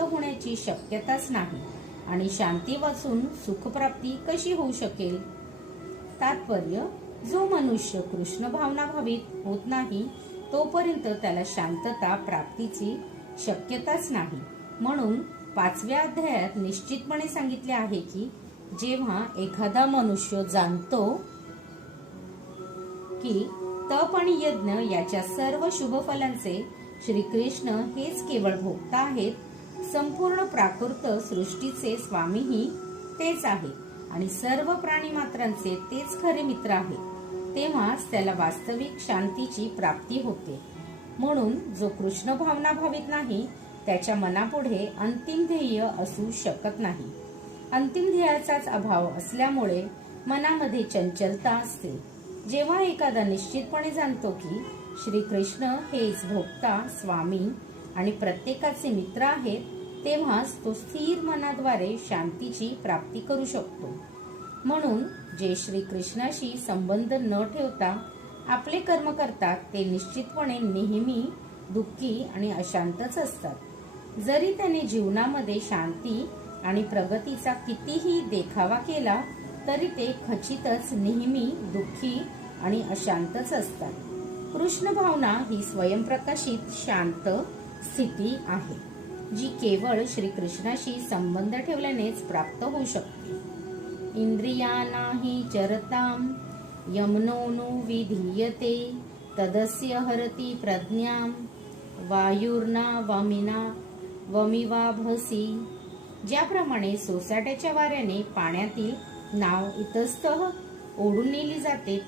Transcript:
होण्याची शक्यताच नाही आणि शांती वाचून सुखप्राप्ती कशी होऊ शकेल? तात्पर्य: जो मनुष्य कृष्ण भावना भावित होत नाही तोपर्यंत त्याला शांतता प्राप्तीची शक्यताच नाही. म्हणून 5व्या अध्यायात निश्चितपणे सांगितले आहे की जेव्हा एखादा मनुष्य जाणतो की तप आणि यज्ञ याच्या सर्व शुभ फलांचे श्रीकृष्ण हेच केवळ भोक्ता आहेत, संपूर्ण प्राकृत सृष्टीचे स्वामीही तेच आहेत आणि सर्व प्राणी मात्रांचे तेच खरे मित्र आहेत, तेव्हाच त्याला वास्तविक शांतीची प्राप्ती होते. म्हणून जो कृष्ण भावना भावित नाही त्याच्या मनापुढे अंतिम ध्येय असू शकत नाही. अंतिम ध्येयाचाच अभाव असल्यामुळे मनामध्ये चंचलता असते. जेव्हा एखादा निश्चितपणे जाणतो की श्रीकृष्ण हेच भोक्ता, स्वामी आणि प्रत्येकाचे मित्र आहेत, तेव्हाच तो स्थिर मनाद्वारे शांतीची प्राप्ती करू शकतो. म्हणून जे श्रीकृष्णाशी संबंध न ठेवता आपले कर्म करतात ते निश्चितपणे नेहमी दुःखी आणि अशांतच असतात. जरी त्याने जीवनामध्ये शांती आणि प्रगतीचा कितीही देखावा केला तरी ते खचितच नेहमी दुःखी आणि अशांतच असतात. कृष्ण भावना ही स्वयंप्रकाशित शांत स्थिती आहे जी केवळ श्रीकृष्णाशी संबंध ठेवल्यानेच प्राप्त होऊ शकते. इंद्रियाणाहि चरताम यमनोनु विधीयते तदस्य हरति प्रज्ञाम वायुर्ना वमिना वमिवाभसी. ज्याप्रमाणे सोसाट्याच्या वाऱ्याने पाण्यातील नाव इतस्ततः ओढून नेली जाते